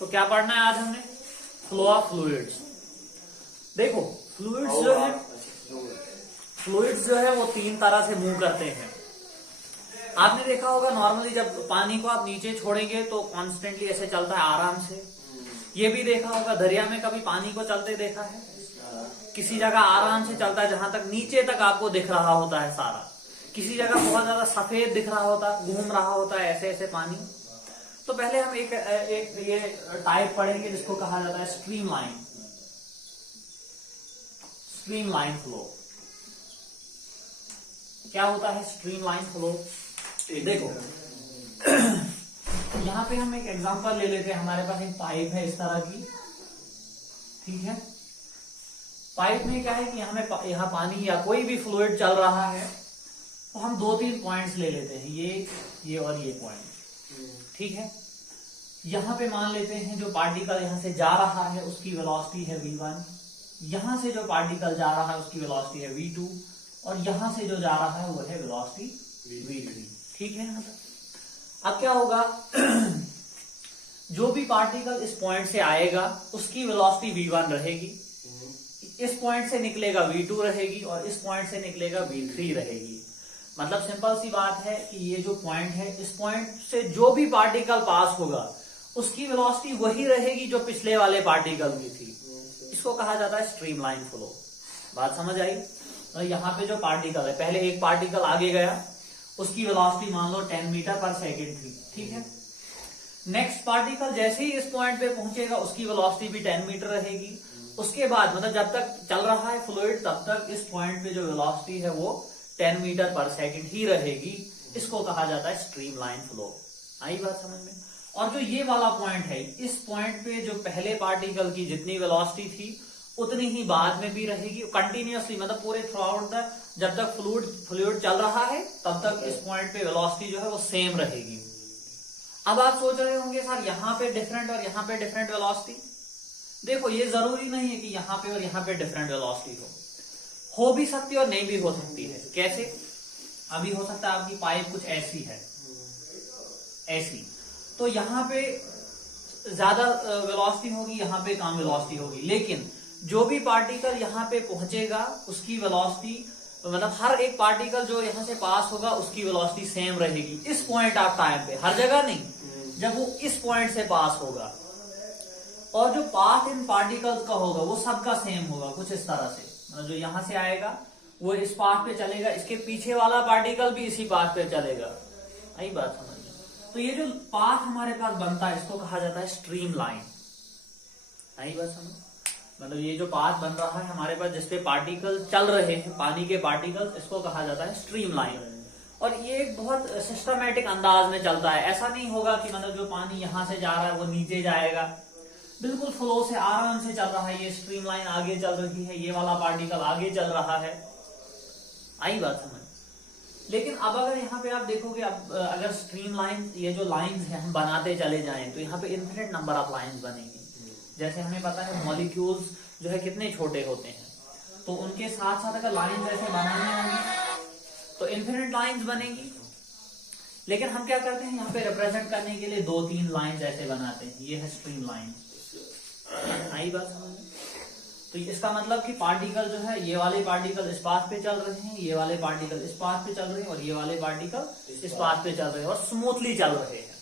तो क्या पढ़ना है आज हमने? Flow of fluids. देखो फ्लूइड्स जो है वो तीन तरह से मूव करते हैं। आपने देखा होगा नॉर्मली जब पानी को आप नीचे छोड़ेंगे तो कॉन्स्टेंटली ऐसे चलता है आराम से। ये भी देखा होगा दरिया में कभी पानी को चलते देखा है? किसी जगह आराम से चलता है जहां तक नीचे तक आपको दिख रहा होता है सारा। किसी जगह बहुत ज्यादा सफेद दिख रहा होता है, घूम रहा होता है ऐसे ऐसे पानी। तो पहले हम एक ये टाइप पढ़ेंगे जिसको कहा जाता है स्ट्रीम लाइन फ्लो। क्या होता है स्ट्रीम लाइन फ्लो? देखो यहां पे हम एक एग्जांपल ले लेते हैं। हमारे पास एक पाइप है इस तरह की, ठीक है। पाइप में क्या है कि यहाँ पानी या कोई भी फ्लूइड चल रहा है, तो हम 2-3 पॉइंट्स ले लेते हैं, ये और ये पॉइंट, ठीक है। यहां पे मान लेते हैं जो पार्टिकल यहां से जा रहा है उसकी वेलोसिटी है v1, यहां से जो पार्टिकल जा रहा है उसकी वेलोसिटी है v2, और यहां से जो जा रहा है वो है वेलोसिटी v3, ठीक है। अब क्या होगा जो भी पार्टिकल इस पॉइंट से आएगा उसकी वेलोसिटी v1 रहेगी, इस पॉइंट से निकलेगा v2 रहेगी, और इस पॉइंट से निकलेगा v3 रहेगी। मतलब सिंपल सी बात है कि ये जो पॉइंट है, इस पॉइंट से जो भी पार्टिकल पास होगा उसकी वेलोसिटी वही रहेगी जो पिछले वाले पार्टिकल की थी। इसको कहा जाता है स्ट्रीम लाइन फ्लो। बात समझ आई? तो यहाँ पे जो पार्टिकल है, पहले एक पार्टिकल आगे गया, उसकी वेलोसिटी मान लो 10 मीटर पर सेकेंड थी, ठीक है। नेक्स्ट पार्टिकल जैसे ही इस पॉइंट पे पहुंचेगा उसकी वेलोसिटी भी 10 मीटर रहेगी। उसके बाद मतलब जब तक चल रहा है फ्लूइड तब तक इस पॉइंट पे जो वेलोसिटी है वो 10 मीटर पर सेकेंड ही रहेगी। इसको कहा जाता है स्ट्रीम लाइन फ्लो। आई बात समझ में? और जो ये वाला पॉइंट है, इस पॉइंट पे जो पहले पार्टिकल की जितनी वेलोसिटी थी उतनी ही बाद में भी रहेगी कंटिन्यूअसली, मतलब पूरे थ्रू आउट द जब तक फ्लूइड चल रहा है तब तक इस पॉइंट पे वेलोसिटी जो है वो सेम रहेगी। अब आप सोच रहे होंगे सर यहाँ पे डिफरेंट और यहाँ पे डिफरेंट वेलोसिटी। देखो ये जरूरी नहीं है कि यहाँ पे और यहाँ पे डिफरेंट वेलोसिटी हो भी सकती है और नहीं भी हो सकती है। कैसे? अभी हो सकता है आपकी पाइप कुछ ऐसी है, ऐसी, तो यहाँ पे ज्यादा वेलोसिटी होगी, यहाँ पे कम वेलोसिटी होगी, लेकिन जो भी पार्टिकल यहाँ पे पहुंचेगा उसकी वेलोसिटी, मतलब हर एक पार्टिकल जो यहाँ से पास होगा उसकी वेलोसिटी सेम रहेगी इस पॉइंट ऑफ टाइम पे, हर जगह नहीं, जब वो इस पॉइंट से पास होगा। और जो पाथ इन पार्टिकल्स का होगा वो सबका सेम होगा कुछ इस तरह से, मतलब जो यहां से आएगा वो इस पाथ पे चलेगा, इसके पीछे वाला पार्टिकल भी इसी पाथ पे चलेगा। आई बात समझ में? तो ये जो पाथ हमारे पास बनता है इसको कहा जाता है स्ट्रीम लाइन। आई बात समझ? मतलब ये जो पाथ बन रहा है हमारे पास जिसपे पार्टिकल चल रहे हैं, पानी के पार्टिकल, इसको कहा जाता है स्ट्रीम लाइन। और ये एक बहुत सिस्टमैटिक अंदाज में चलता है। ऐसा नहीं होगा कि मतलब जो पानी यहां से जा रहा है वो नीचे जाएगा, बिल्कुल फ्लो से आराम से चल रहा है। ये स्ट्रीम लाइन आगे चल रही है, ये वाला पार्टिकल आगे चल रहा है। आई बात समझ? लेकिन अब अगर यहाँ पे आप देखोगे, अब अगर स्ट्रीम लाइन, ये जो लाइंस हैं हम बनाते चले जाएं तो यहाँ पे इन्फिनिट नंबर ऑफ लाइंस बनेंगी। जैसे हमें पता है मॉलिक्यूल्स जो है कितने छोटे होते हैं, तो उनके साथ साथ अगर लाइंस ऐसे बनानी होंगी तो इन्फिनिट लाइंस बनेंगी। लेकिन हम क्या करते हैं, यहाँ पे रिप्रेजेंट करने के लिए 2-3 लाइंस ऐसे बनाते हैं। ये है स्ट्रीम लाइन। आई बात समझ? तो इसका मतलब कि पार्टिकल जो है, ये वाले पार्टिकल इस पाथ पे चल रहे हैं, ये वाले पार्टिकल इस पाथ पे चल रहे हैं, और ये वाले पार्टिकल इस पाथ पे चल रहे हैं और स्मूथली चल रहे हैं,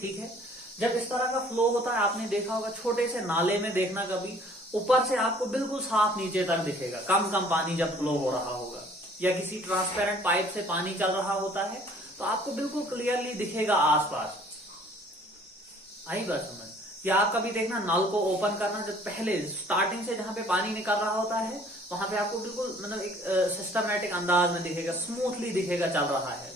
ठीक है। जब इस तरह का फ्लो होता है, आपने देखा होगा छोटे से नाले में, देखना कभी ऊपर से आपको बिल्कुल साफ नीचे तक दिखेगा, कम पानी जब फ्लो हो रहा होगा, या किसी ट्रांसपेरेंट पाइप से पानी चल रहा होता है तो आपको बिल्कुल क्लियरली दिखेगा आसपास। आई बात समझ? या आप कभी देखना नल को ओपन करना, जब पहले स्टार्टिंग से जहां पे पानी निकल रहा होता है वहां पे आपको बिल्कुल मतलब एक सिस्टमैटिक अंदाज में दिखेगा, स्मूथली दिखेगा चल रहा है।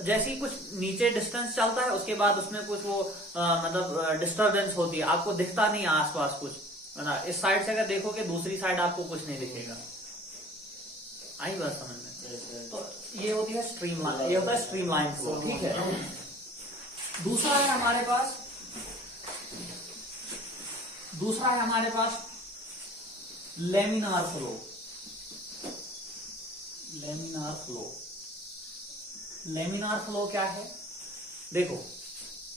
जैसे ही कुछ नीचे डिस्टेंस चलता है उसके बाद उसमें कुछ वो मतलब डिस्टर्बेंस होती है, आपको दिखता नहीं आसपास कुछ, मतलब इस साइड से अगर देखोगे दूसरी साइड आपको कुछ नहीं दिखेगा। आई बात समझ में? तो ये होती है स्ट्रीम लाइन, ये होता है स्ट्रीम लाइन फ्लो, ठीक है। दूसरा है हमारे पास लेमिनार फ्लो। लेमिनार फ्लो क्या है? देखो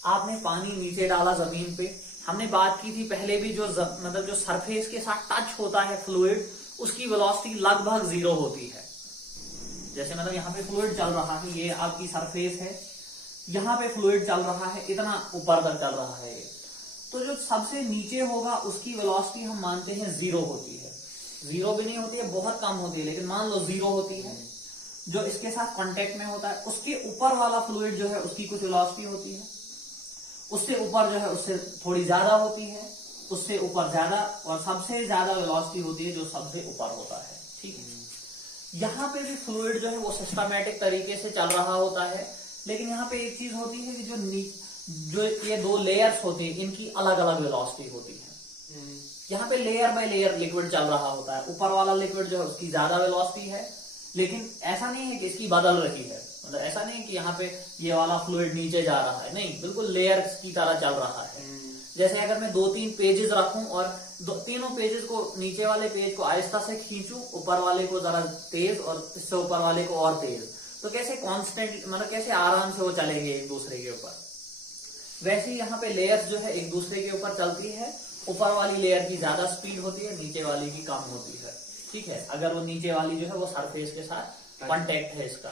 आपने पानी नीचे डाला जमीन पे, हमने बात की थी पहले भी, जो मतलब जो सरफेस के साथ टच होता है फ्लूइड, उसकी वेलोसिटी लगभग 0 होती है। जैसे मतलब यहाँ पे फ्लूइड चल रहा है, ये आपकी सरफेस है, यहाँ पे फ्लूइड चल रहा है, इतना ऊपर तक चल रहा है, तो जो सबसे नीचे होगा उसकी वेलोसिटी हम मानते हैं 0 होती है। 0 भी नहीं होती है, बहुत कम होती है, लेकिन मान लो 0 होती है। जो इसके साथ कांटेक्ट में होता है, उसके ऊपर वाला फ्लूइड जो है उसकी कुछ वेलोसिटी होती है, उससे ऊपर जो है उससे थोड़ी ज्यादा होती है, उससे ऊपर ज्यादा, और सबसे ज्यादा वेलोसिटी होती है जो सबसे ऊपर होता है। ठीक है, यहाँ पे भी फ्लूइड जो है वो सिस्टमैटिक तरीके से चल रहा होता है, लेकिन यहाँ पे एक चीज होती है कि जो ये 2 लेयर्स होते हैं, इनकी अलग अलग वेलोसिटी होती है। यहाँ पे लेयर बाय लेयर लिक्विड चल रहा होता है, ऊपर वाला लिक्विड जो है उसकी ज्यादा वेलोसिटी है, लेकिन ऐसा नहीं है कि इसकी बदल रही है, मतलब ऐसा नहीं कि यहाँ पे ये वाला फ्लूइड नीचे जा रहा है, नहीं, बिल्कुल लेयर्स की तरह चल रहा है। जैसे अगर मैं 2-3 पेजेस रखूं और तीनों पेजेस को, नीचे वाले पेज को आहिस्ता से खींचूं, ऊपर वाले को जरा तेज और इससे ऊपर वाले को और तेज, तो कैसे कांस्टेंट, मतलब कैसे आराम से वो चलेंगे एक दूसरे के ऊपर। वैसे ही यहाँ पे लेयर्स जो है एक दूसरे के ऊपर चलती है, ऊपर वाली लेयर की ज्यादा स्पीड होती है, नीचे वाली की कम होती है। ठीक है, अगर वो नीचे वाली जो है वो सरफेस के साथ कांटेक्ट है इसका,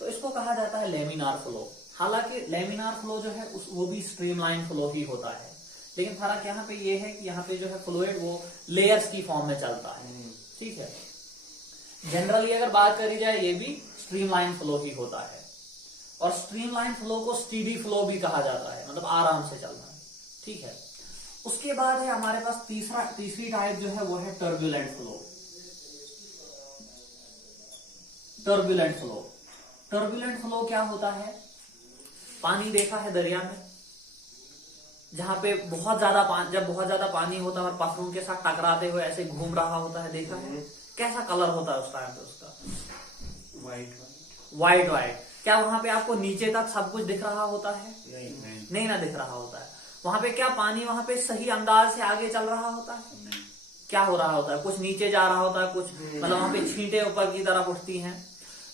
तो इसको कहा जाता है लेमिनार फ्लो। हालांकि लेमिनार फ्लो जो है वो भी स्ट्रीमलाइन फ्लो ही होता है, लेकिन फर्क यहाँ पे ये है कि यहाँ पे जो है फ्लूइड वो लेयर्स की फॉर्म में चलता है। ठीक है, जनरली अगर बात करी जाए ये भी स्ट्रीमलाइन फ्लो ही होता है, और स्ट्रीमलाइन फ्लो को स्टीडी फ्लो भी कहा जाता है, मतलब आराम से चलना। ठीक है, उसके बाद है हमारे पास तीसरी टाइप जो है वो है turbulent flow. Turbulent flow, turbulent flow क्या होता है? पानी देखा है दरिया में, जहां पे बहुत ज्यादा पानी होता है और पत्थरों के साथ टकराते हुए ऐसे घूम रहा होता है, देखा है? कैसा कलर होता है उस टाइम पे उसका? वाइट। क्या वहां पे आपको नीचे तक सब कुछ दिख रहा होता है? नहीं ना दिख रहा होता है। वहां पे क्या पानी वहां पे सही अंदाज से आगे चल रहा होता है? नहीं। क्या हो रहा होता है? कुछ नीचे जा रहा होता है, कुछ मतलब वहां पे छींटे ऊपर की तरफ उठती हैं।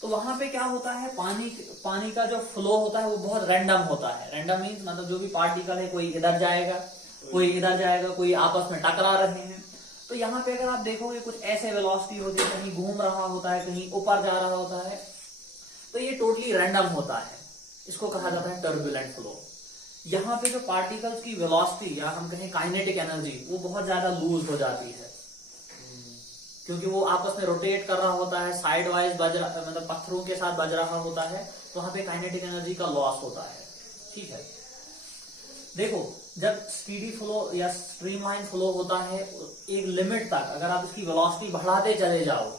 तो वहां पे क्या होता है, पानी का जो फ्लो होता है वो बहुत रैंडम होता है। रैंडम मीन्स मतलब जो भी पार्टिकल है, कोई इधर जाएगा, कोई इधर जाएगा, कोई आपस में टकरा रहे हैं। तो यहाँ पे अगर आप देखोगे कुछ ऐसे वेलोसिटी होती है, कहीं घूम रहा होता है, कहीं ऊपर जा रहा होता है, तो ये टोटली रैंडम होता है। इसको कहा जाता है टर्बुलेंट फ्लो। यहाँ पे जो पार्टिकल्स की वेलोसिटी या हम कहें काइनेटिक एनर्जी, वो बहुत ज्यादा लूज हो जाती है, क्योंकि वो आपस में रोटेट कर रहा होता है, साइड वाइज मतलब पत्थरों के साथ बज रहा होता है, तो वहां पे काइनेटिक एनर्जी का लॉस होता है। ठीक है, देखो जब स्पीडी फ्लो या स्ट्रीमलाइन फ्लो होता है एक लिमिट तक, अगर आप इसकी वेलोसिटी बढ़ाते चले जाओ,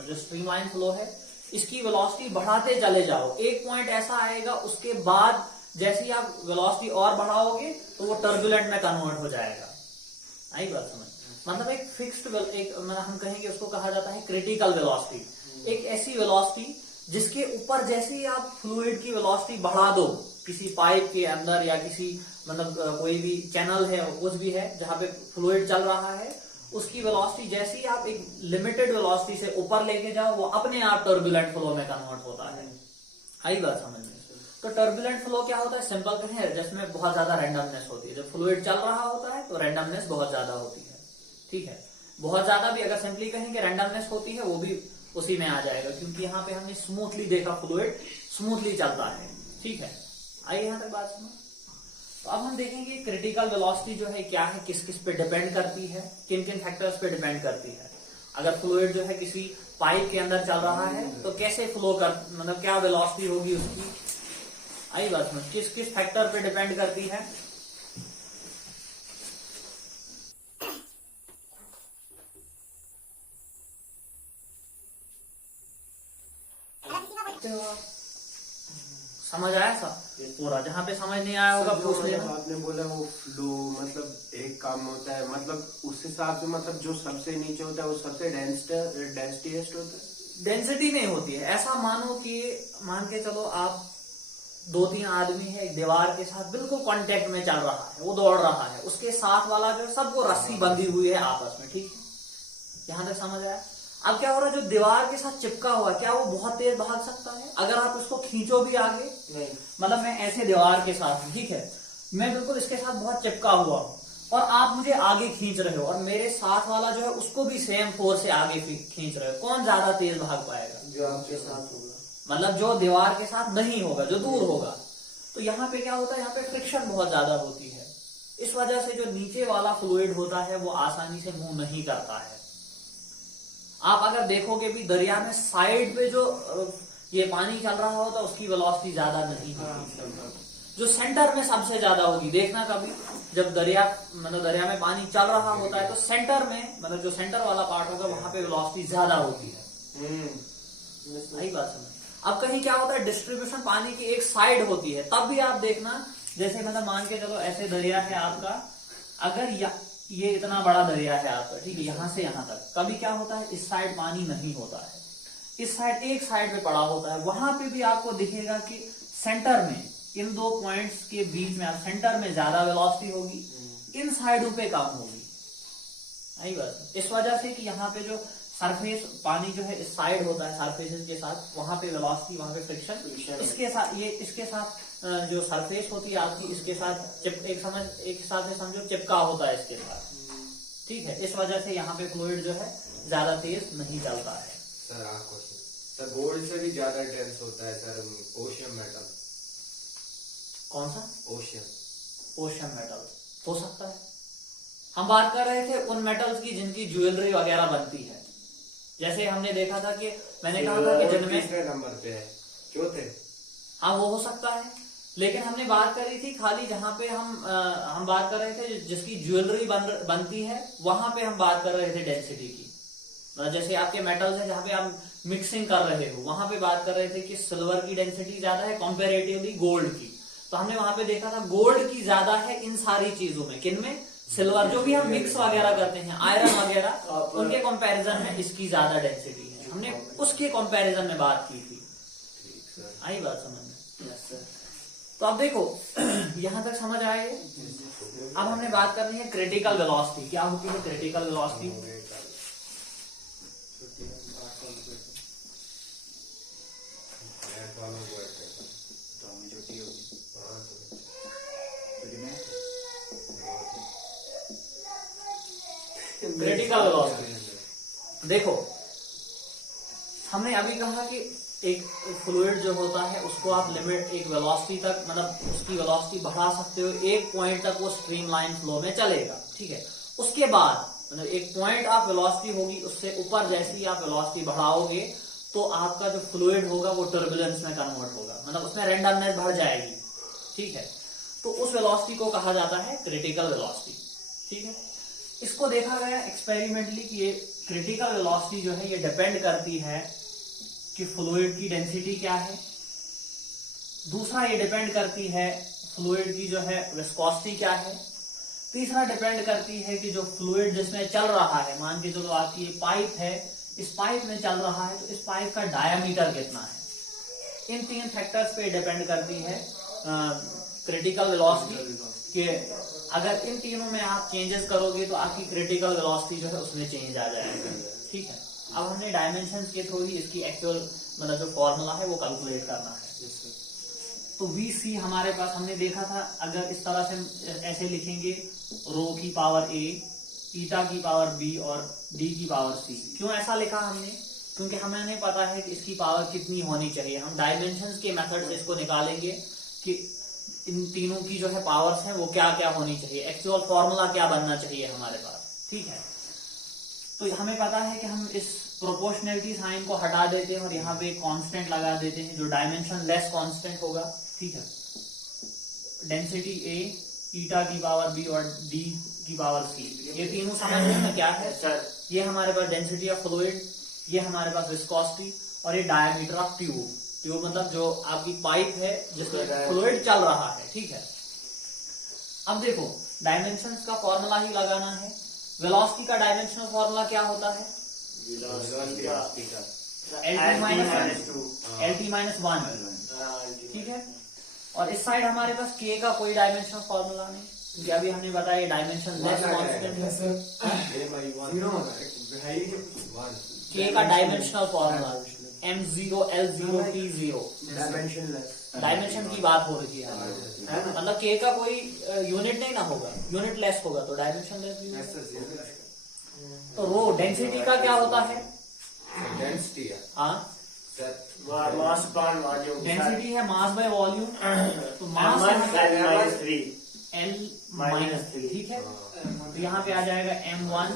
जो स्ट्रीमलाइन फ्लो है इसकी वेलोसिटी बढ़ाते चले जाओ, एक पॉइंट ऐसा आएगा उसके बाद जैसे ही आप वेलोसिटी और बढ़ाओगे तो वो टर्बुलेंट में कन्वर्ट हो जाएगा। आई बात समझ? मतलब एक फिक्स्ड, एक हम कहेंगे उसको कहा जाता है क्रिटिकल वेलोसिटी। एक ऐसी वेलोसिटी जिसके ऊपर जैसे ही आप फ्लूइड की वेलोसिटी बढ़ा दो, किसी पाइप के अंदर या किसी मतलब कोई भी चैनल है, कुछ भी है जहां पे फ्लूइड चल रहा है, उसकी वेलोसिटी जैसे ही आप एक लिमिटेड वेलोसिटी से ऊपर लेके जाओ, वो अपने आप टर्बुलेंट फ्लो में कन्वर्ट होता है। आई बात समझ में? तो टर्बुलेंट फ्लो क्या होता है? सिंपल कहें, जिसमें बहुत ज्यादा रैंडमनेस होती है। जब फ्लूइड चल रहा होता है तो रैंडमनेस बहुत ज्यादा होती है। ठीक है, बहुत ज्यादा भी अगर सिंपली कहेंगे रैंडमनेस होती है, वो भी उसी में आ जाएगा, क्योंकि यहाँ पे हमने स्मूथली देखा, फ्लूइड स्मूथली चलता है। ठीक है, आइए यहां तक बात सुनो। तो अब हम देखेंगे क्रिटिकल वेलोसिटी जो है क्या है, किस किस पे डिपेंड करती है, किन किन फैक्टर्स पे डिपेंड करती है। अगर फ्लूइड जो है किसी पाइप के अंदर चल रहा है तो कैसे फ्लो कर, मतलब क्या वेलोसिटी होगी उसकी। आई बात में, किस किस फैक्टर पे डिपेंड करती है। समझ आया सब पूरा? जहाँ पे समझ नहीं आया होगा पूछ लेना। आपने बोला वो फ्लो मतलब एक काम होता है, मतलब उस हिसाब से मतलब जो सबसे नीचे होता है वो सबसे डेंसिटीएस्ट होता है। डेंसिटी नहीं होती है, ऐसा मानो कि मान के चलो आप 2-3 आदमी है एक दीवार के साथ बिल्कुल कांटेक्ट में चल रहा है, वो दौड़ रहा है, उसके साथ वाला जो सबको रस्सी बंधी हुई है आपस में। ठीक है, यहां तक समझ आया? अब क्या हो रहा है, जो दीवार के साथ चिपका हुआ, क्या वो बहुत तेज भाग सकता है? अगर आप उसको खींचो भी आगे, नहीं, मतलब मैं ऐसे दीवार के साथ, ठीक है, मैं बिल्कुल इसके साथ बहुत चिपका हुआ हूं, और आप मुझे आगे खींच रहे हो और मेरे साथ वाला जो है उसको भी सेम फोर्स से आगे खींच रहे हो, कौन ज्यादा तेज भाग पाएगा? जो आपके साथ होगा, मतलब जो दीवार के साथ नहीं होगा, जो दूर होगा। तो यहाँ पे क्या होता है, यहाँ पे फ्रिक्शन बहुत ज्यादा होती है। इस वजह से जो नीचे वाला फ्लूइड होता है वो आसानी से मूव नहीं करता है। आप अगर देखोगे भी दरिया में साइड पे जो ये पानी चल रहा होता है उसकी वेलोसिटी ज्यादा नहीं होती, जो सेंटर में सबसे ज्यादा होगी। देखना कभी जब दरिया में पानी चल रहा होता है तो सेंटर में, मतलब जो सेंटर वाला पार्ट होगा वहां पे वेलोसिटी ज्यादा होती है। सही बात समझ। अब कहीं क्या होता है, डिस्ट्रीब्यूशन पानी की एक साइड होती है, तब भी आप देखना, जैसे मतलब मान के चलो ऐसे दरिया है आपका, अगर ये इतना बड़ा दरिया है आपका, ठीक है, यहां से यहां तक, कभी क्या होता है इस साइड पानी नहीं होता है, इस साइड एक साइड पे पड़ा होता है, वहां पे भी आपको दिखेगा कि सेंटर में, इन दो पॉइंट्स के बीच में सेंटर में ज्यादा वेलोसिटी होगी, इन साइडों पे कम होगी। सही बात। इस वजह से कि यहाँ पे जो सरफेस पानी जो है इस साइड होता है सरफेसेस के साथ, वहां पे वेलोसिटी, वहां पे फ्रिक्शन, इसके साथ जो सरफेस होती है आपकी, इसके साथ एक हिसाब से समझो चिपका होता है इसके साथ, ठीक है। इस वजह से यहाँ पे फ्लूइड जो है ज्यादा तेज नहीं चलता है। सर गोल्ड से भी ज्यादा डेंस होता है सर ओशियन मेटल। कौन सा? ओशियन मेटल हो सकता है। हम बात कर रहे थे उन मेटल्स की जिनकी ज्वेलरी वगैरह बनती है। जैसे हमने देखा था कि मैंने कहा था कि जिनमें तीसरे नंबर पे है, चौथे। हाँ वो हो सकता है, लेकिन हमने बात करी थी खाली जहाँ पे हम बात कर रहे थे जिसकी ज्वेलरी बनती है, वहां पे हम बात कर रहे थे डेंसिटी की। मतलब जैसे आपके मेटल्स है जहाँ पे आप मिक्सिंग कर रहे हो, वहां पे बात कर रहे थे कि सिल्वर की डेंसिटी ज्यादा है कंपेरेटिवली गोल्ड की। तो हमने वहां पे देखा था गोल्ड की ज्यादा है इन सारी चीजों में। किनमें? सिल्वर, जो भी हम मिक्स वगैरह करते हैं, आयरन वगैरह, उनके कंपैरिजन में इसकी ज्यादा डेंसिटी है। हमने उसके कंपैरिजन में बात की थी। आई बात समझ में? तो अब देखो यहां तक समझ आए। अब हमने बात करनी है क्रिटिकल वेलोसिटी। क्या होती है क्रिटिकल वेलोसिटी? क्रिटिकल वेलोसिटी देखो, हमने अभी कहा कि एक फ्लूइड जो होता है उसको आप लिमिट एक वेलोसिटी तक, मतलब उसकी वेलोसिटी बढ़ा सकते हो, एक पॉइंट तक वो स्ट्रीमलाइन फ्लो में चलेगा, ठीक है। उसके बाद मतलब एक पॉइंट आप वेलोसिटी होगी, उससे ऊपर जैसे ही आप वेलोसिटी बढ़ाओगे तो आपका जो फ्लूइड होगा वो टर्बुलेंस में कन्वर्ट होगा, मतलब उसमें रैंडमनेस बढ़ जाएगी, ठीक है। तो उस वेलोसिटी को कहा जाता है क्रिटिकल वेलोसिटी, ठीक है। इसको देखा गया एक्सपेरिमेंटली कि ये क्रिटिकल वेलोसिटी जो है ये डिपेंड करती है कि फ्लूइड की डेंसिटी क्या है। दूसरा ये डिपेंड करती है फ्लूइड की जो है विस्कोसिटी क्या है। तीसरा डिपेंड करती है कि जो फ्लूइड जिसमें चल रहा है, मान के चलो आपकी ये पाइप है, इस पाइप में चल रहा है तो इस पाइप का डायामीटर कितना है। इन तीन फैक्टर्स पे डिपेंड करती है क्रिटिकल वेलोसिटी कि अगर इन तीनों में आप चेंजेस करोगे तो आपकी क्रिटिकल वेलोसिटी जो है उसमें चेंज आ जाएगा, ठीक है। अब हमने डायमेंशंस के थ्रू ही इसकी एक्चुअल मतलब जो फॉर्मूला है वो कैलकुलेट करना है। तो VC हमारे पास हमने देखा था, अगर इस तरह से ऐसे लिखेंगे रो की पावर A, ईटा की पावर B और D की पावर C। क्यों ऐसा लिखा हमने? क्योंकि हमें नहीं पता है कि इसकी पावर कितनी होनी चाहिए। हम डायमेंशंस के मेथड से इसको निकालेंगे कि इन तीनों की जो है पावर्स हैं वो क्या क्या होनी चाहिए, एक्चुअल फॉर्मूला क्या बनना चाहिए हमारे पास, ठीक है। तो हमें पता है कि हम इस प्रोपोर्शनलिटी साइन को हटा देते हैं और यहाँ पे कांस्टेंट लगा देते हैं जो डायमेंशन लेस कांस्टेंट होगा, ठीक है। डेंसिटी A, ईटा की पावर B और D की पावर C, ये तीनों समझते हैं क्या है सर? ये हमारे पास डेंसिटी ऑफ फ्लूइड, ये हमारे पास विस्कोसिटी और ये डायमीटर ऑफ ट्यूब। ट्यूब मतलब जो आपकी पाइप है जिसमें फ्लूइड चल रहा है, ठीक है। अब देखो डायमेंशंस का फॉर्मूला ही लगाना है। वेलोसिटी का डायमेंशनल फॉर्मूला क्या होता है? LT माइनस 1, ठीक है। और इस साइड हमारे पास K का कोई डायमेंशनल फॉर्मूला नहीं, क्योंकि अभी हमने बताया डायमेंशन लेस कांस्टेंट है। K का dimensional formula M0 L0 T0 dimensionless dimension की बात हो रही है, मतलब K का कोई यूनिट नहीं ना होगा, यूनिट लेस होगा तो डायमेंशन लेस भी होगा। तो रो डेंसिटी का क्या होता है? डेंसिटी है हाँ, मास बाय वॉल्यूम डेंसिटी है मास बाय वॉल्यूम, तो मास L माइनस 3, ठीक है। तो यहाँ पे आ जाएगा M1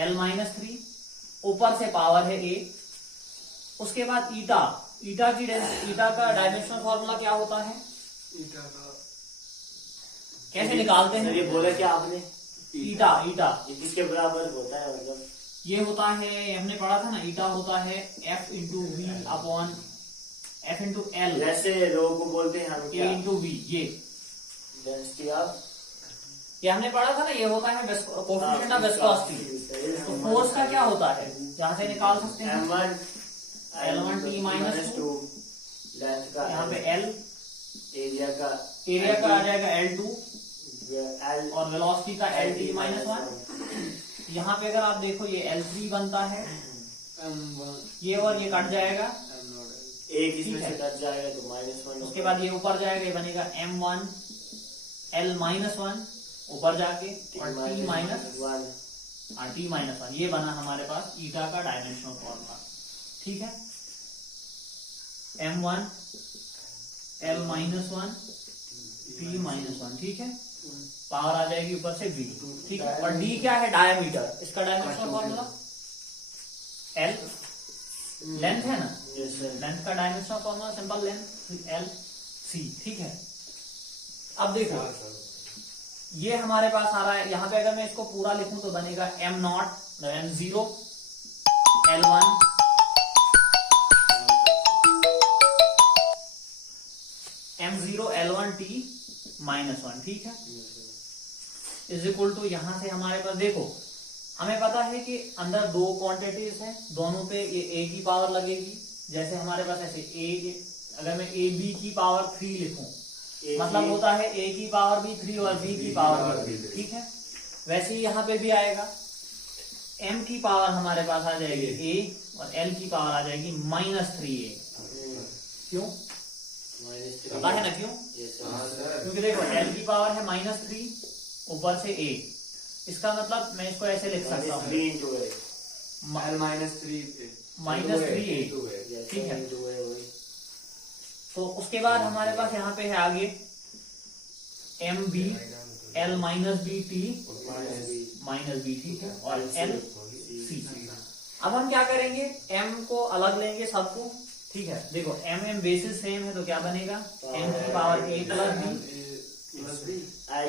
L-3, ऊपर से पावर है A। उसके बाद ईटा ईटा का डायमेंशनल फॉर्मूला क्या होता है? कैसे निकालते हैं? ये बोला क्या आपने? ईटा ये किसके बराबर होता है? मतलब ये होता है, हमने पढ़ा था ना, ईटा होता है F into V upon F into L जैसे रो को बोलते हैं हम A क्या? Into we. डेंसिटी ऑफ ये हमने पढ़ा था ना, ये होता है कोएफिशिएंट ऑफ विस्कोसिटी। तो फोर्स का क्या होता है, यहाँ से निकाल सकते हैं M1 L1T माइनस 2, लेंथ का यहाँ पे L एरिया का आ जाएगा L2 L और वेलोसिटी का LT माइनस 1। यहाँ पे अगर आप देखो ये L3 बनता है, ये और ये कट जाएगा, एक इसमें से कट जाएगा तो -1। उसके बाद ये ऊपर जाएगा, ये बनेगा M1 L-1 ऊपर जाके और T माइनस 1, ये बना हमारे पास ईटा का डायमेंशनल फॉर्मूला, ठीक है। M1 L-1 T-1, ठीक है। पावर आ जाएगी ऊपर से V, ठीक है। और D क्या है? डायमीटर, इसका डायमेंशनल फॉर्मूला L लेंथ है ना, लेंथ का dimensional formula simple length L C, ठीक है। अब देखो ये हमारे पास आ रहा है, यहाँ पे अगर मैं इसको पूरा लिखूं तो बनेगा M0 M0 L1 M0 L1 T minus 1, ठीक है, इज इक्वल टू, यहाँ से हमारे पास देखो हमें पता है कि अंदर दो क्वांटिटीज हैं, दोनों पे ये A की पावर लगेगी। जैसे हमारे पास ऐसे A, अगर मैं AB की पावर 3 लिखूं, मतलब होता है A की पावर भी 3 और B की पावर भी 3, ठीक है। वैसे ही यहाँ पे भी आएगा, M की पावर हमारे पास आ जाएगी A और L की पावर आ जाएगी -3A। क्यों? पता है ना क्यों? क्योंकि देखो L की पावर है -3 ऊपर से A, इसका मतलब मैं इसको ऐसे लिख सकता हूँ -3A, ठीक है। तो उसके बाद हमारे पास यहाँ पे है आगे MB L-BT -B, ठीक है, और LC। अब हम क्या करेंगे, M को अलग लेंगे सबको, ठीक है। देखो M बेसिस सेम है तो क्या बनेगा, M की power A plus B,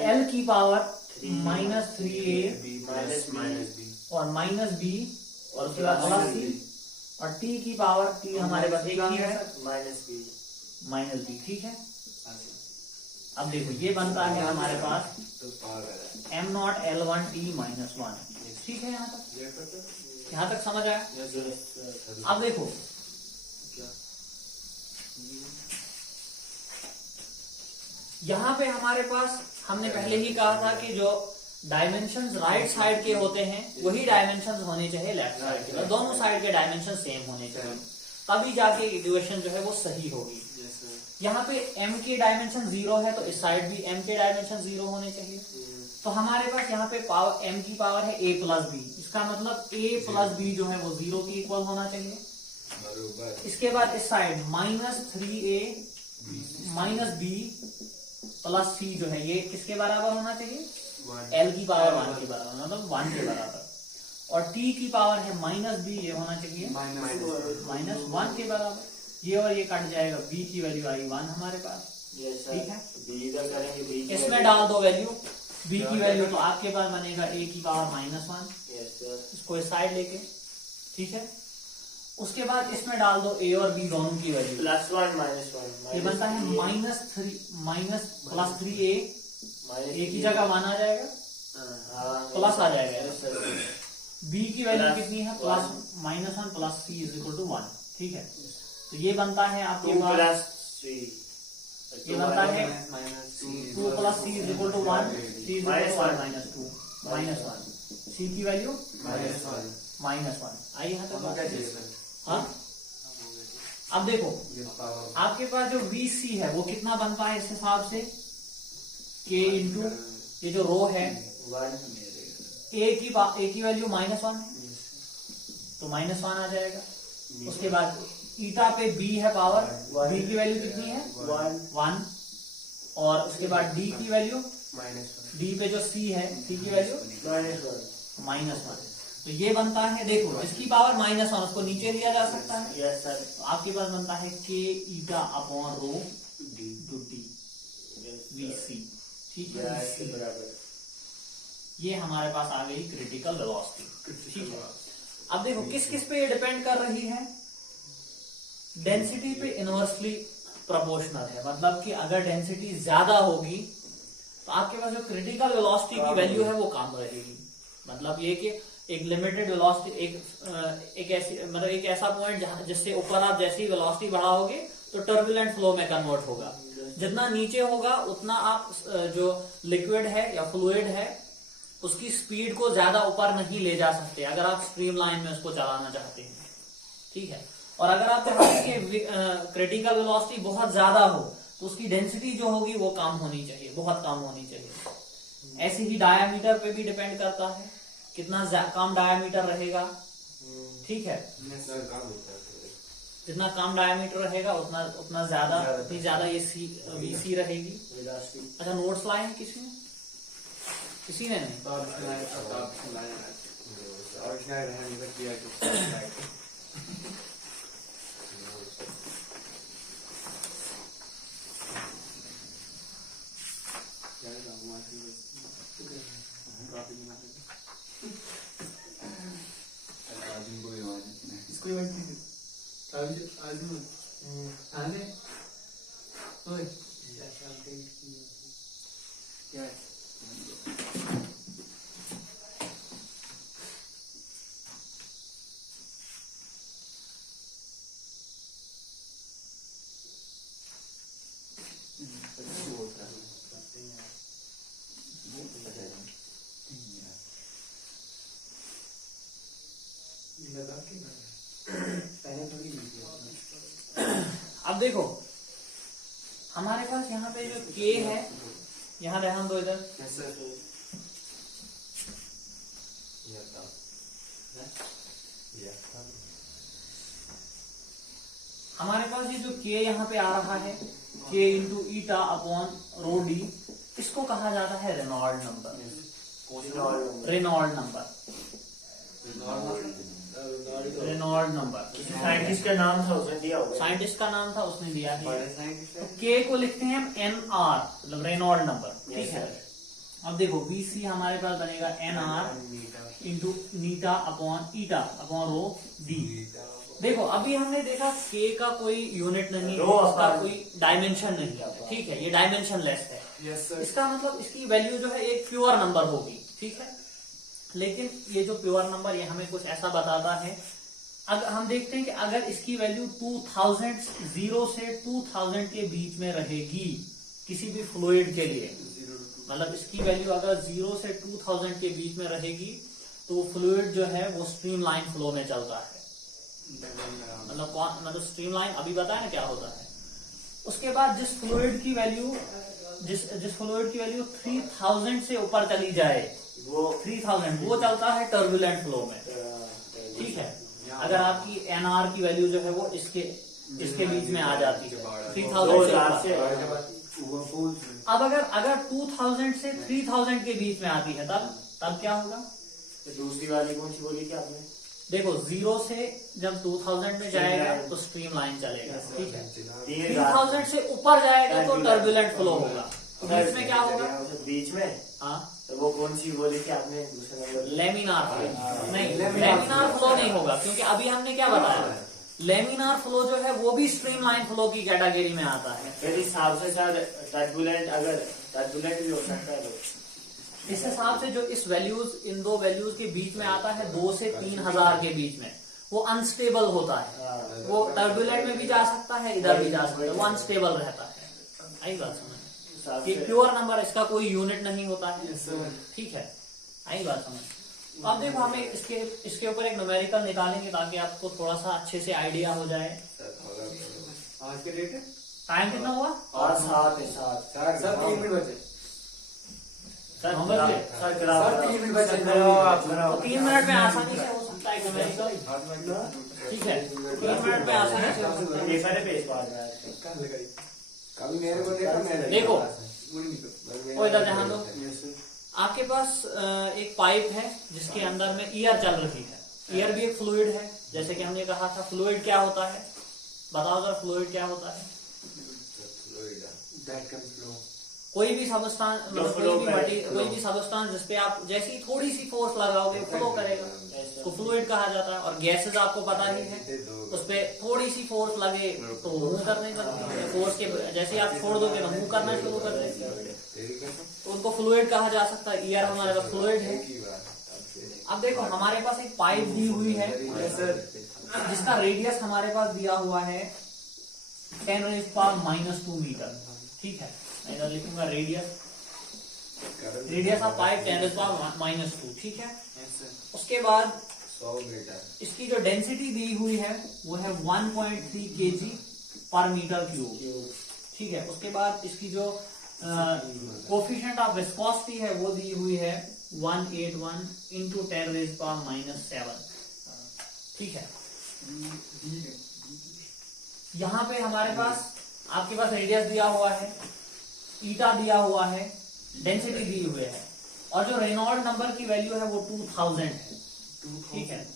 L की पावर -3A और -B और उसके बाद प्लस C, और T की पावर T हमारे पास एक ही है -B, ठीक है। अब देखो ये बनता है हमारे पास M0 L1 T -1, ठीक है। यहाँ तक समझ आया? अब देखो यहाँ पे हमारे पास हमने पहले ही कहा था कि जो डायमेंशंस राइट साइड के होते हैं वही डायमेंशंस होने चाहिए लेफ्ट साइड के, दोनों साइड के डायमेंशन सेम होने चाहिए, तभी जाके इक्वेशन जो है वो सही होगी। यहाँ पे M के डायमेंशन 0 है तो इस साइड भी M के डायमेंशन 0 होने चाहिए। तो हमारे पास यहाँ पे पावर M की पावर है A प्लस B, इसका मतलब A प्लस B जो है वो 0 की इक्वल होना चाहिए। इसके बाद इस side -3A -B plus C जो है ये किसके बराबर होना चाहिए, L की पावर 1 के बराबर, मतलब 1 के बराबर। और T की पावर है -B, ये होना चाहिए -1 के बराबर। ये और ये कट जाएगा, B की वैल्यू आई 1 हमारे पास, ठीक है। इसमें डाल दो वैल्यू B की वैल्यू, तो आपके पास बनेगा A की पावर -1, इसको इस साइड लेके, ठीक है। उसके बाद इसमें डाल दो A और B दोनों की वैल्यू, +1 ये बनता है +3A, A की जगह 1 आ जाएगा, प्लस आ जाएगा। B की वैल्यू कितनी है, +1 plus C is equal to 1, ठीक है। तो ये बनता है आपके पास, ये बनता है 2 plus C is equal to 1, C is equal to 1 -2 C की वैल्यू -1 आई यहाँ तक। हाँ अब देखो This power. आपके पास जो VC है वो कितना बनता है इस हिसाब से, K इंटू ये जो रो है, 1 A की वैल्यू -1 है तो -1 आ जाएगा। उसके बाद ईटा पे B है पावर, B की वैल्यू कितनी है 1, और उसके बाद D की वैल्यू, D पे जो C है C की वैल्यू -1, तो ये बनता है, देखो इसकी पावर -1, उसको नीचे लिया जा सकता है, यस सर तो आपके पास बनता है K eta upon rho to D VC, ठीक है। इसके बराबर ये हमारे पास आ गई क्रिटिकल वेलोसिटी, ठीक है। अब देखो किस किस पे ये डिपेंड कर रही है, डेंसिटी पे इनवर्सली प्रोपोर्शनल है, मतलब कि अगर डेंसिटी ज्यादा होगी तो आपके पास जो क्रिटिकल वेलोसिटी की वैल्यू है वो कम रहेगी। मतलब ये कि एक लिमिटेड वेलोसिटी, एक ऐसी मतलब एक ऐसा पॉइंट जहां जिससे ऊपर आप जैसे ही वेलोसिटी बढ़ाओगे तो टर्बुलेंट फ्लो में कन्वर्ट होगा, जितना नीचे होगा उतना आप जो लिक्विड है या फ्लूइड है उसकी स्पीड को ज्यादा ऊपर नहीं ले जा सकते अगर आप स्ट्रीमलाइन में उसको चलाना चाहते हैं, ठीक है। और अगर आप चाहते हैं कि क्रिटिकल वेलोसिटी बहुत ज्यादा हो तो उसकी डेंसिटी जो होगी वो कम होनी चाहिए, बहुत कम होनी चाहिए। ऐसे ही डायामीटर पे भी डिपेंड करता है, कितना कम डायामीटर रहेगा, ठीक है, Sir, काम होता है थोड़े। जितना कम डायामीटर रहेगा उतना ज्यादा, उतनी ज्यादा ये VC रहेगी। वेलोसिटी अच्छा, नोट्स लाए हैं किसी ने? किसी ने नहीं? और शायद हैंड किया कि इसको इवेंट नहीं आज आने ओए क्या है? लगा के पहले थोड़ी ली थी। अब देखो हमारे पास यहाँ पे जो K है, यहाँ ध्यान दो इधर, हमारे पास ये जो K यहाँ पे आ रहा है, K into eta upon rho D, इसको कहा जाता है Reynold number. Reynold number, Reynold number scientist का नाम था उसने दिया होगा। साइंटिस्ट का नाम था, उसने दिया है। K को लिखते हैं हम NR, मतलब रेनॉल्ड नंबर, ठीक है। अब देखो VC हमारे पास बनेगा NR into eta upon eta upon rho D। देखो अभी हमने देखा K का कोई यूनिट नहीं है, इसका कोई डायमेंशन नहीं है, ठीक है, ये डायमेंशनलेस है। इसका मतलब इसकी वैल्यू जो है एक प्योर नंबर होगी, ठीक है। लेकिन ये जो प्योर नंबर ये हमें कुछ ऐसा बताता है, अगर हम देखते हैं कि अगर इसकी वैल्यू 2000 0 से 2000 के बीच में रहेगी किसी भी फ्लूइड के लिए, मतलब इसकी वैल्यू अगर 0 से 2000 के बीच में रहेगी तो फ्लूइड जो है वो स्ट्रीमलाइन फ्लो में चलता है। मतलब स्ट्रीमलाइन अभी बताया ना क्या होता है। उसके बाद जिस फ्लूइड की वैल्यू 3000 से ऊपर चली जाए, वो 3000 वो चलता है टर्बुलेंट फ्लो में, ठीक है। अगर आपकी NR की वैल्यू जो है वो इसके बीच में आ जाती है 3000 से ऊपर। अब अगर 2000 से 3000 के बीच में आती है तब क्या होगा? दूसरी वाली कौन सी बोली थी आपने? देखो 0 से जब 2000 में जाएगा तो स्ट्रीमलाइन चलेगा, ठीक है। 3000 से ऊपर जाएगा तो टर्बुलेंट फ्लो होगा। तो बीच में क्या होगा? बीच में हाँ, तो वो कौन सी बोली थी आपने दूसरे नंबर? Laminar flow. नहीं, लेमिनार फ्लो नहीं होगा, क्योंकि अभी हमने क्या बताया, लेमिनार फ्लो जो है वो भी स्ट्रीमलाइन फ्लो की कैटेगरी में आता है। फिर इस हिसाब से शायद टर्बुलेंट, अगर टर्बुलेंट भी हो सकता है तो इस हिसाब से जो इस इन दो वैल्यूज के बीच में आता है 2 से 3000 के बीच में, वो अनस्टेबल होता है। वो टर्बुलेंट में भी जा सकता है, इधर भी जा सकता है, वो अनस्टेबल रहता है। आई बात समझ? कि प्योर नंबर इसका कोई यूनिट नहीं होता है, ठीक है। आई बात समझ? अब देखो हमें इसके ऊपर एक न्यूमेरिकल निकालेंगे ताकि आपको थोड़ा सा अच्छे से आइडिया हो जाए। आज के डेट है टाइम कितना हुआ? और 7 है 7 सर 3 मिनट बचे सर नौ बज गए? सर कराओ सर 3 मिनट बचे तो 3 मिनट में आसानी से हो सकता है न्यूमेरिकल, ठीक है 3 मिनट में आसानी से हो सकता है। पेपर पे इस बार कहाँ लगाई कभी मेरे को देखा मैंने देखो वो नहीं निकल वो इधर ध्यान दो, आपके पास एक पाइप है जिसके अंदर में ईयर चल रही है। ईयर भी एक फ्लूइड है, जैसे कि हमने कहा था फ्लूइड क्या होता है, बताओ जरा फ्लूइड क्या होता है? दैट कैन फ्लो कोई भी सबस्टांस मतलब कोई भी सबस्टांस जिसपे आप जैसी थोड़ी सी फोर्स लगाओगे फ्लो करेगा, तो फ्लूइड कहा जाता है। और गैसेस आपको पता ही है, उसपे थोड़ी सी फोर्स लगे तो मूव करने लगती है, फोर्स के जैसे ही आप छोड़ दोगे तो मूव करना शुरू कर देंगे, तो उनको फ्लूइड कहा जा सकता है। ईयर हमारे पास फ्लूइड है। अब देखो हमारे पास एक पाइप दी हुई है जिसका रेडियस हमारे पास दिया हुआ है 10⁻⁻² मीटर, ठीक है। मैं इधर लिखूंगा रेडियस ऑफ पाइप 10⁻⁻², ठीक है। उसके बाद 100 मीटर इसकी जो डेंसिटी दी हुई है वो है 1.3 kg पर मीटर क्यूब, ठीक है। उसके बाद इसकी जो कोफिशिएंट ऑफ विस्कोसिटी है वो दी हुई है 181 × 10⁻⁻7, ठीक है। यहाँ पे हमारे पास आपके पास रेडियस दिया हुआ है, ईटा दिया हुआ है, डेंसिटी दी हुई है, और जो रेनॉल्ड नंबर की वैल्यू है वो 2000 है, ठीक है।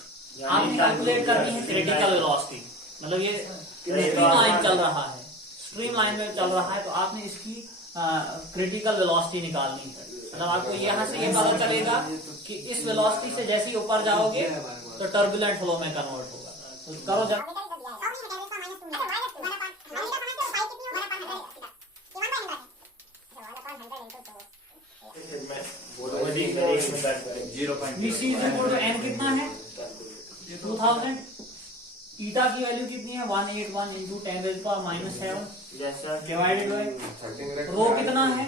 आपने कैलकुलेट करनी है क्रिटिकल वेलोसिटी, मतलब ये स्ट्रीम लाइन चल रहा है, स्ट्रीम लाइन में चल रहा है, तो आपने इसकी क्रिटिकल वेलोसिटी निकालनी है। मतलब आपको यहाँ से ये पता चलेगा कि इस वेलोसिटी से जैसे ही ऊपर जाओगे तो टर्बुलेंट फ्लो में कन्वर्ट होगा। तो करो जरा VC n कितना है 2000, ईटा की वैल्यू कितनी है 181 × 10⁻⁻7 डिवाइडेड बाय रो कितना है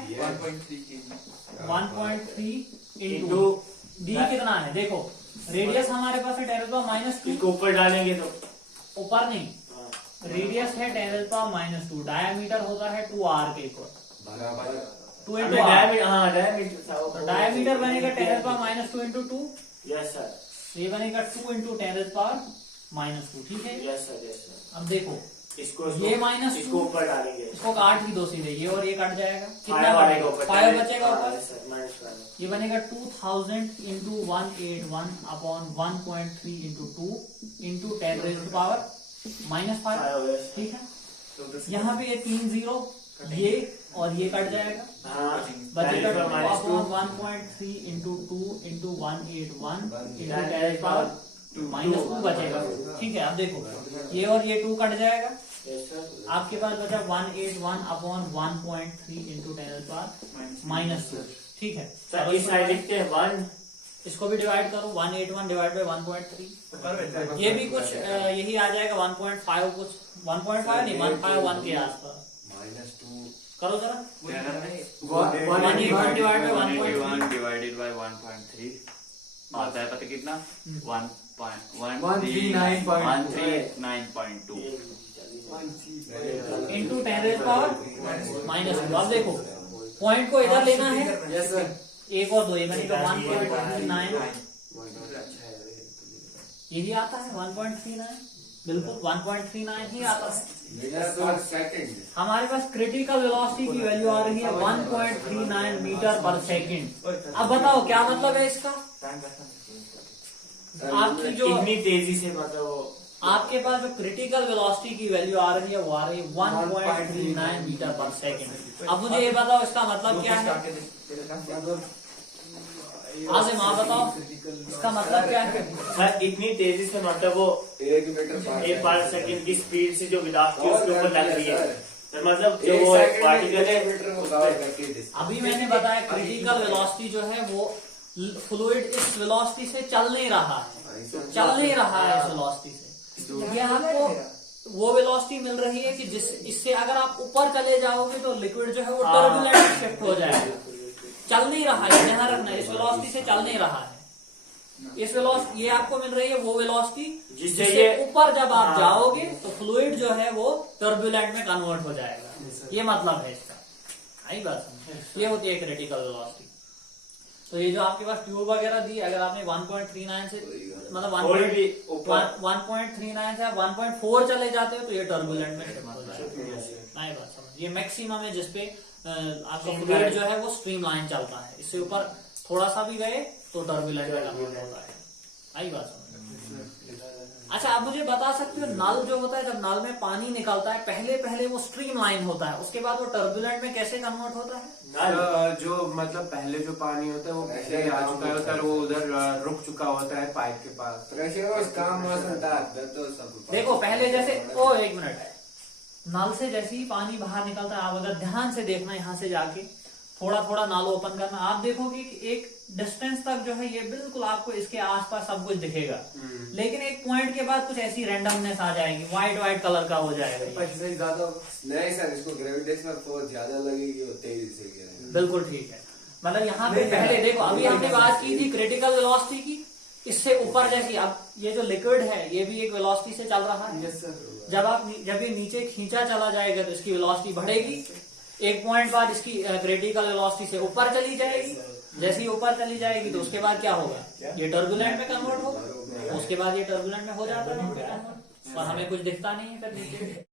1.3 इंटू डी कितना है, देखो रेडियस हमारे पास है 10⁻⁻², इसको ऊपर डालेंगे तो ऊपर नहीं, रेडियस है 10⁻⁻², डायमीटर होता है 2r के इक्वल, 2 इंटू डायमीटर बनेगा 10⁻⁻² × 2, यस सर, ये बनेगा 2 × 10⁻⁻², ठीक है। Yes sir, yes sir. अब देखो इसको ये -2 इसको ऊपर डालेंगे, इसको काट ही दो सीधे, ये और ये कट जाएगा, कितना फाइव बचेगा ऊपर 5 बचेगा हाँ, ऊपर, यस सर, -5 ये बनेगा 2000 × 181/1.3 × 2 × 10⁻⁻⁵, ठीक है। यहाँ पे ये 3 0 ये और ये कट जाएगा, हाँ, बचेगा 2/1.3 × 2 × 181 × 10⁻⁻² बचेगा, ठीक है। अब देखो ये और ये 2 कट जाएगा, यस सर, आपके पास बचा 181/1.3 × 10⁻⁻², ठीक है। सर इस साइड लिखते हैं 1, इसको भी डिवाइड करो, 181 / 1.3, ये भी कुछ यही आ जाएगा 1.5, कुछ 1.5 नहीं 151 के आसपास, करो जरा 181 डिवाइडेड बाय 1.3 आता है पता कितना 139.2 इंटू 10⁻⁻²। अब देखो पॉइंट को इधर लेना है, यस सर एक और दो, ये बनेगा 1.39, यही आता है 1.39, बिल्कुल 1.39 ही आता है। सेकंड हमारे पास क्रिटिकल वेलोसिटी की वैल्यू आ रही है 1.39 मीटर पर सेकंड। अब बताओ क्या मतलब है इसका, आपकी जो इतनी तेजी से मतलब वो आपके पास जो क्रिटिकल वेलोसिटी की वैल्यू आ रही है वो आ रही है 1.39 मीटर पर सेकंड। अब मुझे ये बताओ इसका मतलब क्या है, आज़िम आप बताओ इसका मतलब क्या है। सर इतनी तेजी से मतलब वो 1 मीटर 1 सेकंड की स्पीड से जो वेलोसिटी उसके ऊपर लग रही है, सर मतलब जो वो पार्टिकल है अभी मैंने बताया क्रिटिकल वेलोसिटी जो है वो फ्लूइड इस वेलोसिटी से चल नहीं रहा है, चल नहीं रहा है इस वेलोसिटी से। ये आपको वो वेलोसिटी मिल रही है कि जिस इससे अगर आप ऊपर चले जाओगे तो लिक्विड जो है वो टर्बुलेंट शिफ्ट हो जाएगा, चल नहीं रहा है, ध्यान रखना इस वेलोसिटी से चल नहीं रहा है। इस वेलोसिटी ये आपको मिल रही है वो वेलोसिटी जिससे जिससे ये- ऊपर जब आप हाँ। जाओगे तो फ्लूइड जो है वो टर्बुलेंट में कन्वर्ट हो जाएगा। ये मतलब है इसका, आई बात समझ? ये होती है क्रिटिकल वेलोसिटी। तो ये जो आपके पास ट्यूब वगैरह दी, अगर आपने 1.39 से मतलब थोड़ी भी ऊपर 1.39 से 1.4 चले जाते हो तो ये टर्बुलेंट में शिफ्ट हो जाएगा। आई बात समझ? ये मैक्सिमम है जिसपे आपका फ्लूइड जो है वो स्ट्रीम लाइन चलता है। इससे ऊपर थोड़ा सा भी गए तो टर्बुलेंट में कन्वर्ट होता है। आई बात समझ? अच्छा, आप मुझे बता सकते हो नल जो होता है, जब नल में पानी निकलता है पहले पहले वो स्ट्रीम लाइन होता है, उसके बाद वो टर्बुलेंट में कैसे कन्वर्ट होता है? नल जो मतलब पहले जो पानी होता है वो पहले ही आ चुका होता है, वो उधर रुक चुका होता है पाइप के पास। प्रेशर was काम मौसम था तो सब देखो पहले जैसे एक मिनट, नल से जैसे ही पानी बाहर निकलता है, आप अगर ध्यान से देखना यहाँ से जाके थोड़ा थोड़ा नल ओपन करना, आप देखोगे कि एक डिस्टेंस तक जो है ये बिल्कुल आपको इसके आसपास सब कुछ दिखेगा, लेकिन एक पॉइंट के बाद कुछ ऐसी रैंडमनेस आ जाएगी, व्हाइट कलर का हो जाएगा ये। पैसे ज्यादा नहीं सर, इसको ग्रेविटेशनल फोर्स ज्यादा लगेगी और तेजी से गिरेगा। बिल्कुल ठीक है। मतलब यहाँ पे पहले देखो, अभी हमने बात की थी क्रिटिकल वेलोसिटी की, इससे ऊपर जैसी अब ये जो लिक्विड है ये भी एक वेलोसिटी से चल रहा है। Yes sir. जब ये नीचे खींचा चला जाएगा तो इसकी वेलोसिटी बढ़ेगी, एक पॉइंट बाद इसकी क्रिटिकल वेलोसिटी से ऊपर चली जाएगी, जैसे ही ऊपर चली जाएगी तो उसके बाद क्या होगा, ये टर्बुलेंट में कन्वर्ट होगा, उसके बाद ये टर्बुलेंट में हो जाता है और हमें कुछ दिखता नहीं है फिर नीचे।